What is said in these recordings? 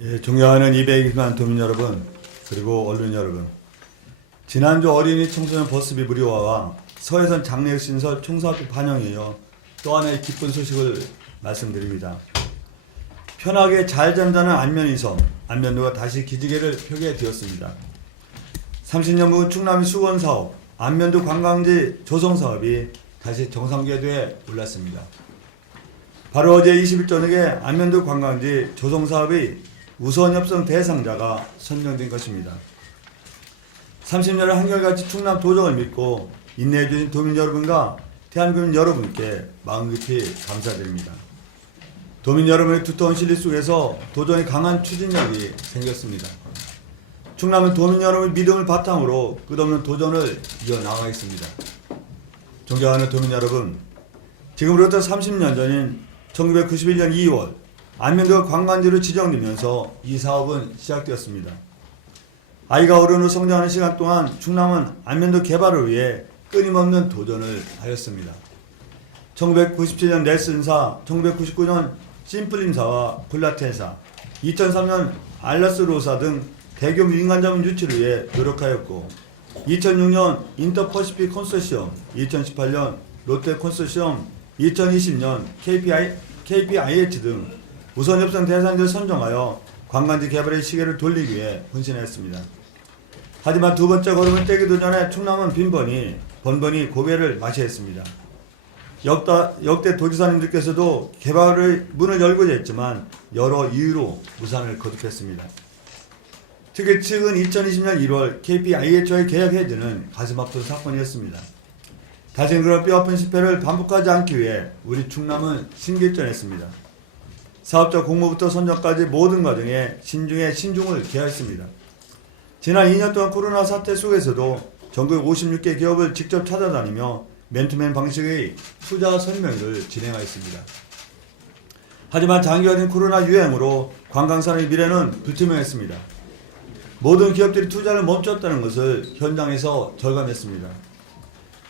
예, 존경하는 200만 도민 여러분, 그리고 언론 여러분. 지난주 어린이 청소년 버스비 무료화와 서해선 장례 신설 총사업비 반영에 이어 또 하나의 기쁜 소식을 말씀드립니다. 편하게 잘 잔다는 안면이섬, 안면도가 다시 기지개를 펴게 되었습니다. 30년 묵은 충남의 수건사업, 안면도 관광지 조성사업이 다시 정상궤도에 올랐습니다. 바로 어제 20일 저녁에 안면도 관광지 조성사업의 우선협상 대상자가 선정된 것입니다. 30년을 한결같이 충남 도정을 믿고 인내해 주신 도민 여러분과 대한민국 여러분께 마음 깊이 감사드립니다. 도민 여러분의 두터운 실리 속에서 도정의 강한 추진력이 생겼습니다. 충남은 도민 여러분의 믿음을 바탕으로 끝없는 도전을 이어나가겠습니다. 존경하는 도민 여러분, 지금으로부터 30년 전인 1991년 2월 안면도가 관광지로 지정되면서 이 사업은 시작되었습니다. 아이가 어른 후 성장하는 시간 동안 충남은 안면도 개발을 위해 끊임없는 도전을 하였습니다. 1997년 넬슨사, 1999년 심플림사와 굴라테사, 2003년 알라스로사 등 대규모 민간자문 유치를 위해 노력하였고 2006년 인터퍼시픽 컨소시엄, 2018년 롯데 컨소시엄, 2020년 KPIH 등 우선협상 대상자를 선정하여 관광지 개발의 시계를 돌리기 위해 헌신했습니다. 하지만 두 번째 걸음을 떼기도 전에 충남은 번번이 고개를 마시했습니다. 역대 도지사님들께서도 개발의 문을 열고자 했지만 여러 이유로 무산을 거듭했습니다. 특히 최근 2020년 1월 KPIH와의 계약 해지는 가슴 아픈 사건이었습니다. 다시는 그런 뼈아픈 실패를 반복하지 않기 위해 우리 충남은 신결전했습니다. 사업자 공모부터 선정까지 모든 과정에 신중에 신중을 기하였습니다. 지난 2년 동안 코로나 사태 속에서도 전국 56개 기업을 직접 찾아다니며 맨투맨 방식의 투자 설명회를 진행하였습니다. 하지만 장기화된 코로나 유행으로 관광산업의 미래는 불투명했습니다. 모든 기업들이 투자를 멈췄다는 것을 현장에서 절감했습니다.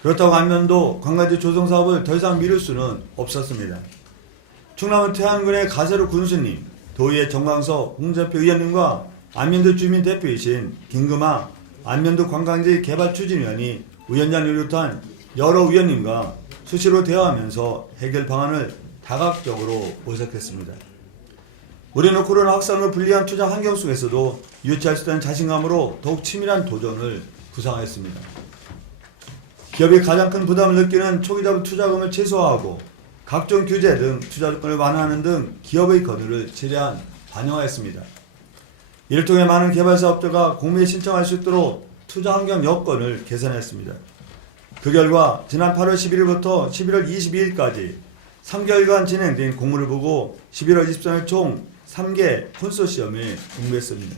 그렇다고 안면도 관광지 조성 사업을 더 이상 미룰 수는 없었습니다. 충남은 태안군의 가세로 군수님, 도의회 정광석 홍준표 의원님과 안면도 주민 대표이신 김금하 안면도 관광지 개발 추진위원이 위원장을 비롯한 여러 위원님과 수시로 대화하면서 해결 방안을 다각적으로 모색했습니다. 우리는 코로나 확산으로 불리한 투자 환경 속에서도 유치할 수 있다는 자신감으로 더욱 치밀한 도전을 구상하였습니다. 기업이 가장 큰 부담을 느끼는 초기 자본 투자금을 최소화하고 각종 규제 등 투자 조건을 완화하는 등 기업의 권유를 최대한 반영하였습니다. 이를 통해 많은 개발 사업자가 공매에 신청할 수 있도록 투자 환경 여건을 개선했습니다. 그 결과 지난 8월 11일부터 11월 22일까지 3개월간 진행된 공모를 보고 11월 23일 총 3개 컨소시엄에 공모했습니다.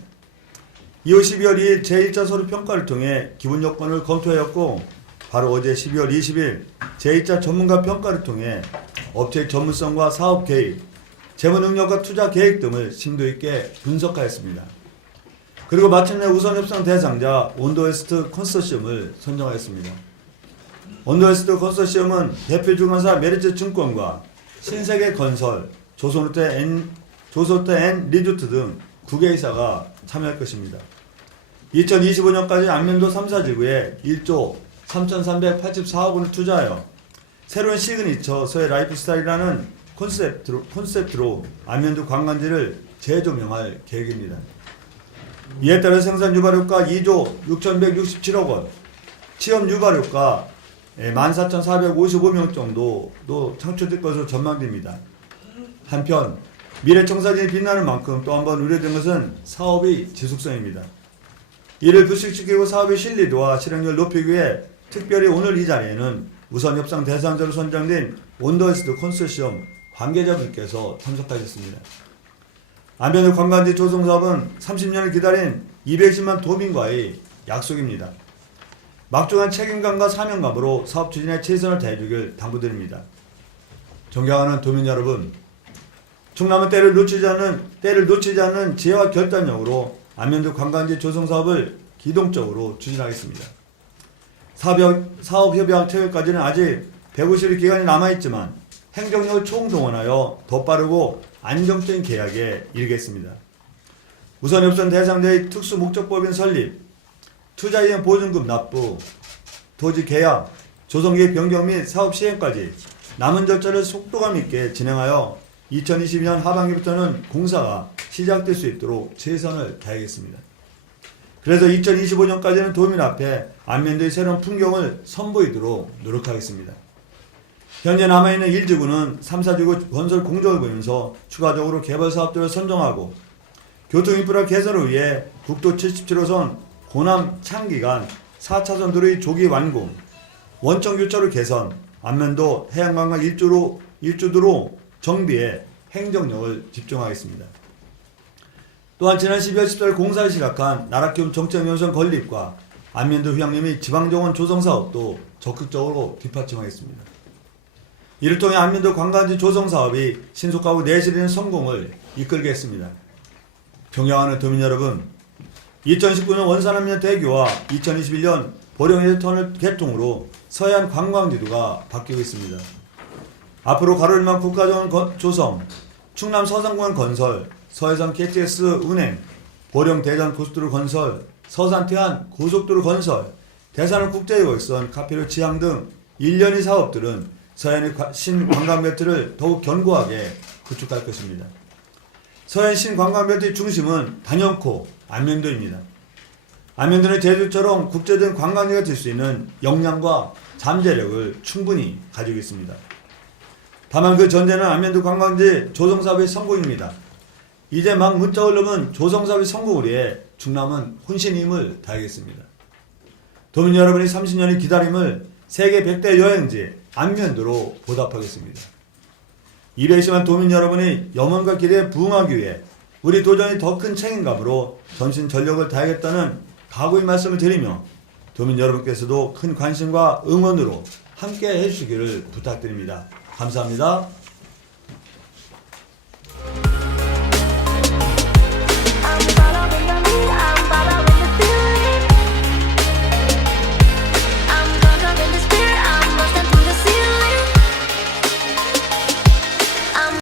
이후 12월 2일 제1차 서류 평가를 통해 기본 요건을 검토하였고 바로 어제 12월 20일 제1차 전문가 평가를 통해 업체의 전문성과 사업 계획, 재무 능력과 투자 계획 등을 심도 있게 분석하였습니다. 그리고 마침내 우선협상 대상자 온도웨스트 컨소시엄을 선정하였습니다. 온도웨스트 컨소시엄은 대표 주관사 메리츠 증권과 신세계건설, 조선호텔 앤 리조트 등 9개회사가 참여할 것입니다. 2025년까지 안면도 3사지구에 1조 3,384억 원을 투자하여 새로운 시그니처 서해 라이프스타일이라는 콘셉트로 안면도 관광지를 재조명할 계획입니다. 이에 따라 생산 유발효과 2조 6,167억 원, 취업 유발효과 14,455명 정도도 창출될 것으로 전망됩니다. 한편 미래 청사진이 빛나는 만큼 또 한 번 우려된 것은 사업의 지속성입니다. 이를 불식시키고 사업의 신뢰도와 실행력을 높이기 위해 특별히 오늘 이 자리에는 우선 협상 대상자로 선정된 온더웨스트 컨소시엄 관계자분께서 참석하셨습니다. 안면도 관광지 조성 사업은 30년을 기다린 210만 도민과의 약속입니다. 막중한 책임감과 사명감으로 사업 추진에 최선을 다해주길 당부드립니다. 존경하는 도민 여러분, 충남은 때를 놓치지 않는 지혜와 결단력으로 안면도 관광지 조성 사업을 기동적으로 추진하겠습니다. 사업협약 체결까지는 아직 150일 기간이 남아있지만 행정력을 총동원하여 더 빠르고 안정적인 계약에 이르겠습니다. 우선협선 대상자의 특수목적법인 설립, 투자이행 보증금 납부, 토지 계약, 조성계획 변경 및 사업 시행까지 남은 절차를 속도감 있게 진행하여 2022년 하반기부터는 공사가 시작될 수 있도록 최선을 다하겠습니다. 그래서 2025년까지는 도민 앞에 안면도의 새로운 풍경을 선보이도록 노력하겠습니다. 현재 남아있는 1지구는 3, 4지구 건설 공정을 보이면서 추가적으로 개발 사업들을 선정하고 교통인프라 개선을 위해 국도 77호선 고남 창기간 4차선 도로의 조기 완공, 원점 교차로 개선, 안면도 해양관광 일주도로 정비에 행정력을 집중하겠습니다. 또한 지난 12월 14일 공사를 시작한 나락기업 정책연수원 건립과 안면도 휴양림 및 지방정원 조성 사업도 적극적으로 뒷받침하겠습니다. 이를 통해 안면도 관광지 조성 사업이 신속하고 내실 있는 성공을 이끌겠습니다. 존경하는 도민 여러분, 2019년 원산암면 대교와 2021년 보령해저 터널 개통으로 서해안 관광지도가 바뀌고 있습니다. 앞으로 가로일만 국가정원 조성, 충남 서산공항 건설, 서해상 KTX 운행, 보령 대전 고속도로 건설, 서산 태안 고속도로 건설, 대산을 국제유역선, 카페로 지항 등 일련의 사업들은 서해안의 신관광벨트를 더욱 견고하게 구축할 것입니다. 서해안 신관광벨트의 중심은 단연코 안면도입니다. 안면도는 제주처럼 국제적인 관광지가 될 수 있는 역량과 잠재력을 충분히 가지고 있습니다. 다만 그 전제는 안면도 관광지 조성사업의 성공입니다. 이제 막 문자 올라오면 조성사업의 성공을 위해 충남은 혼신의 힘을 다하겠습니다. 도민 여러분의 30년의 기다림을 세계 100대 여행지 안면도로 보답하겠습니다. 210만 도민 여러분의 염원과 기대에 부응하기 위해 우리 도정이 더 큰 책임감으로 전신 전력을 다하겠다는 각오의 말씀을 드리며 도민 여러분께서도 큰 관심과 응원으로 함께 해주시기를 부탁드립니다. 감사합니다.